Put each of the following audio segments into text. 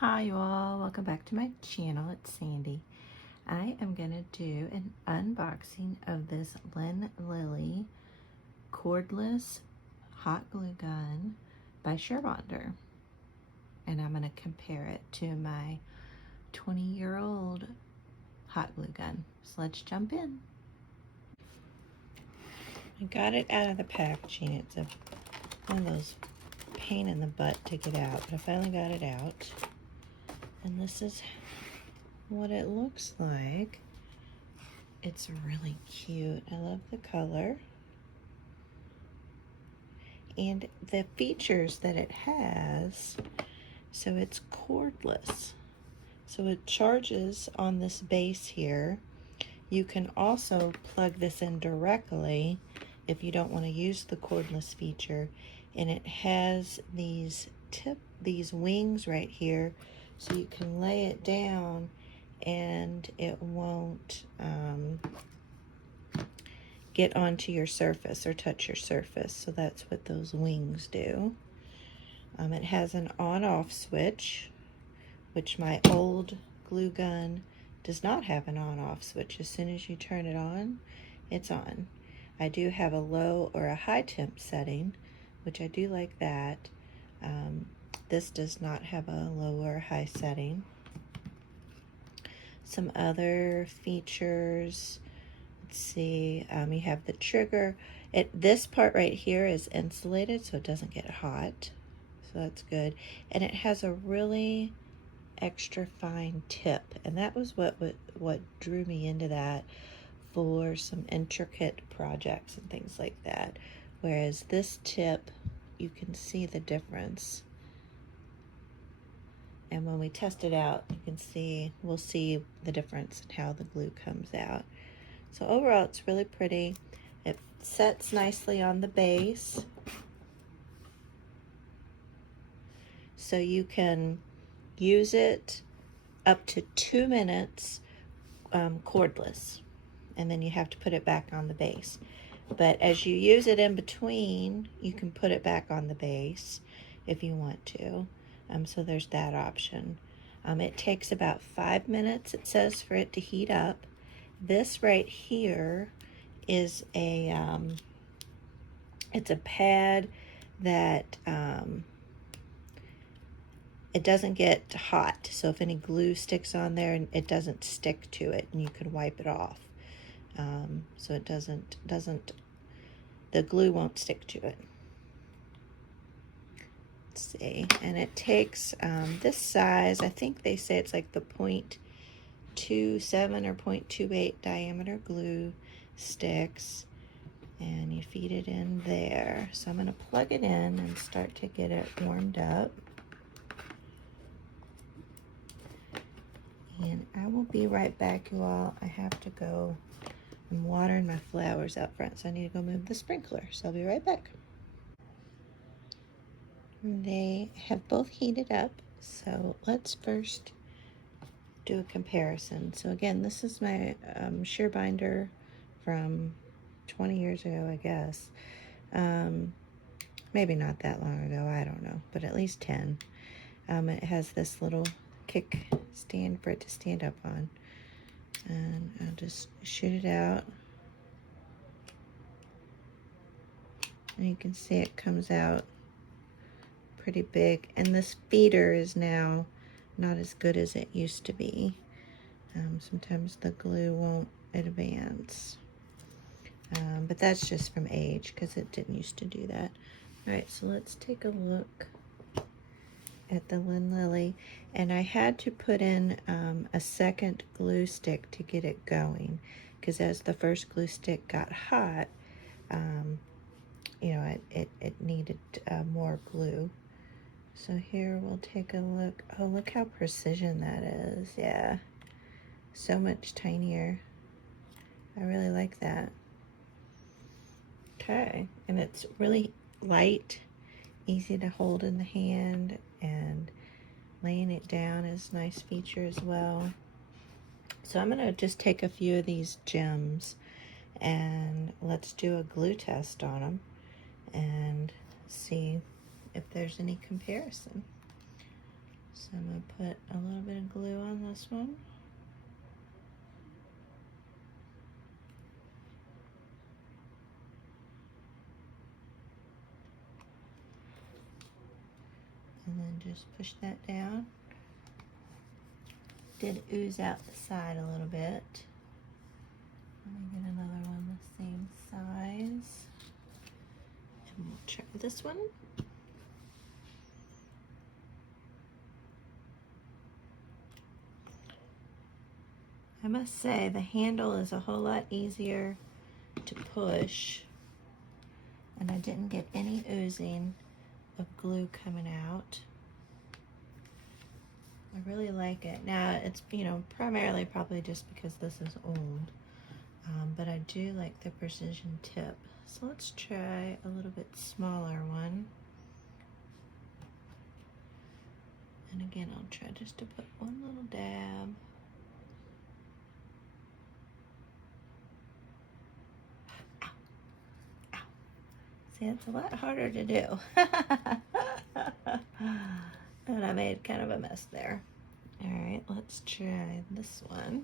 Hi you all, welcome back to my channel. It's Sandy. I am going to do an unboxing of this Lynn Lilly cordless hot glue gun by Surebonder. And I'm going to compare it to my 20-year-old hot glue gun. So let's jump in. I got it out of the packaging. It's one of those pain in the butt to get out, but I finally got it out. And this is what it looks like. It's really cute. I love the color. And the features that it has, so it's cordless. So it charges on this base here. You can also plug this in directly if you don't want to use the cordless feature. And it has these wings right here, so you can lay it down and it won't get onto your surface or touch your surface. So that's what those wings do. It has an on-off switch, which my old glue gun does not have an on-off switch. As soon as you turn it on, it's on. I do have a low or a high temp setting, which I do like that. This does not have a low or high setting. Some other features, let's see, you have the trigger. This part right here is insulated, so it doesn't get hot, so that's good. And it has a really extra fine tip, and that was what drew me into that for some intricate projects and things like that. Whereas this tip, you can see the difference. And when we test it out, you can see, we'll see the difference in how the glue comes out. So overall, it's really pretty. It sets nicely on the base. So you can use it up to 2 minutes cordless. And then you have to put it back on the base. But as you use it in between, you can put it back on the base if you want to. So there's that option. It takes about 5 minutes, it says, for it to heat up. This right here is it's a pad that it doesn't get hot. So if any glue sticks on there, it doesn't stick to it, and you can wipe it off. So it doesn't, the glue won't stick to it. Let's see, and it takes this size, I think they say it's like the 0.27 or 0.28 diameter glue sticks, and you feed it in there. So I'm going to plug it in and start to get it warmed up. And I will be right back, you all. I have to go. I'm watering my flowers out front, so I need to go move the sprinkler. So I'll be right back. They have both heated up, so let's first do a comparison. So again, this is my Surebonder from 20 years ago, I guess. Maybe not that long ago, I don't know, but at least 10. It has this little kick stand for it to stand up on. And I'll just shoot it out. And you can see it comes out pretty big. And this feeder is now not as good as it used to be. Sometimes the glue won't advance. But that's just from age, because it didn't used to do that. Alright, so let's take a look at the Lynn Lilly. And I had to put in a second glue stick to get it going, because as the first glue stick got hot, you know, it needed more glue. So here we'll take a look. Oh, look how precision that is. Yeah, so much tinier. I really like that. Okay, and it's really light, easy to hold in the hand, and laying it down is a nice feature as well. So I'm going to just take a few of these gems and let's do a glue test on them and see if there's any comparison. So I'm going to put a little bit of glue on this one. And then just push that down. Did ooze out the side a little bit. Let me get another one the same size. And we'll try this one. I must say the handle is a whole lot easier to push, and I didn't get any oozing of glue coming out. I really like it. Now it's, you know, primarily probably just because this is old, but I do like the precision tip. So let's try a little bit smaller one. And again, I'll try just to put one little dab. Ow. Ow. See, it's a lot harder to do. And I made kind of a mess there. All right, let's try this one.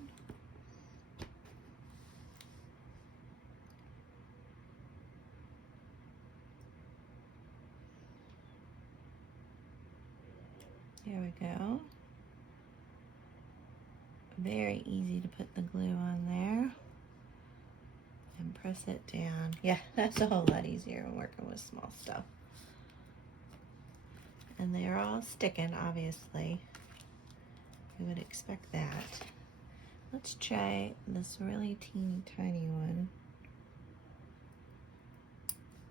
Here we go. Very easy to put the glue on there and press it down. Yeah, that's a whole lot easier when working with small stuff. And they're all sticking, obviously. You would expect that. Let's try this really teeny tiny one.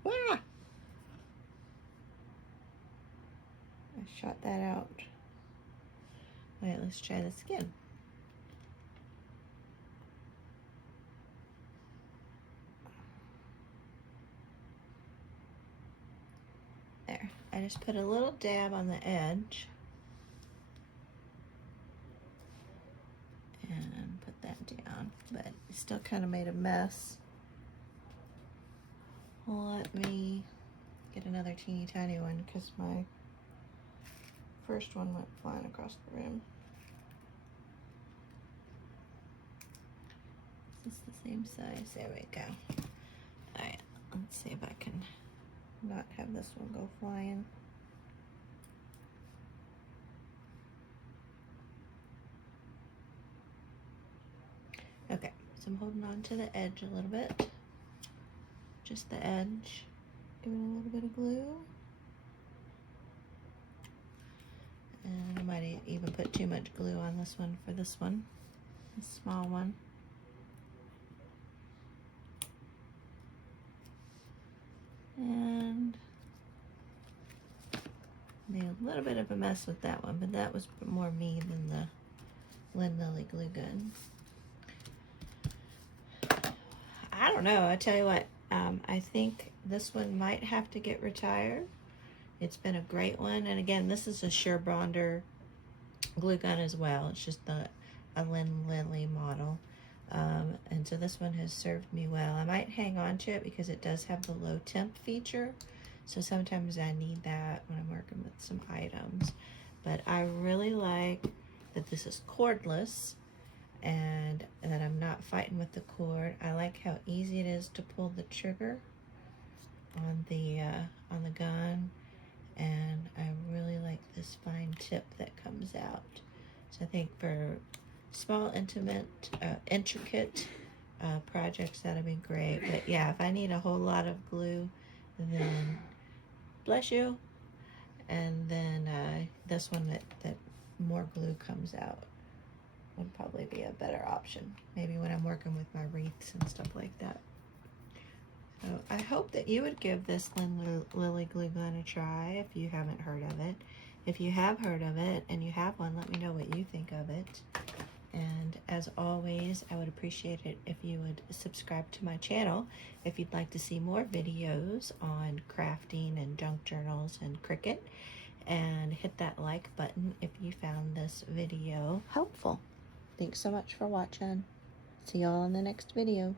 Ah! I shot that out. Wait, let's try this again. There. I just put a little dab on the edge. And put that down. But it still kind of made a mess. Let me get another teeny tiny one because my first one went flying across the room. Is this the same size? There we go. Alright, let's see if I can not have this one go flying. Okay, so I'm holding on to the edge a little bit. Just the edge. Doing a little bit of glue. And I might even put too much glue on this one for this one. This small one. And made a little bit of a mess with that one, but that was more me than the Lynn Lilly glue gun. I don't know, I tell you what, I think this one might have to get retired. It's been a great one, and again, this is a Sure Bonder glue gun as well. It's just a Lynn Lilly model. And so this one has served me well. I might hang on to it because it does have the low temp feature. So sometimes I need that when I'm working with some items. But I really like that this is cordless and that I'm not fighting with the cord. I like how easy it is to pull the trigger on the gun. And I really like this fine tip that comes out. So I think for small, intricate projects, that'll be great. But yeah, if I need a whole lot of glue, then bless you. And then this one that more glue comes out would probably be a better option. Maybe when I'm working with my wreaths and stuff like that. So I hope that you would give this Lynn Lilly glue gun a try if you haven't heard of it. If you have heard of it and you have one, let me know what you think of it. And as always, I would appreciate it if you would subscribe to my channel if you'd like to see more videos on crafting and junk journals and Cricut. And hit that like button if you found this video helpful. Thanks so much for watching. See y'all in the next video.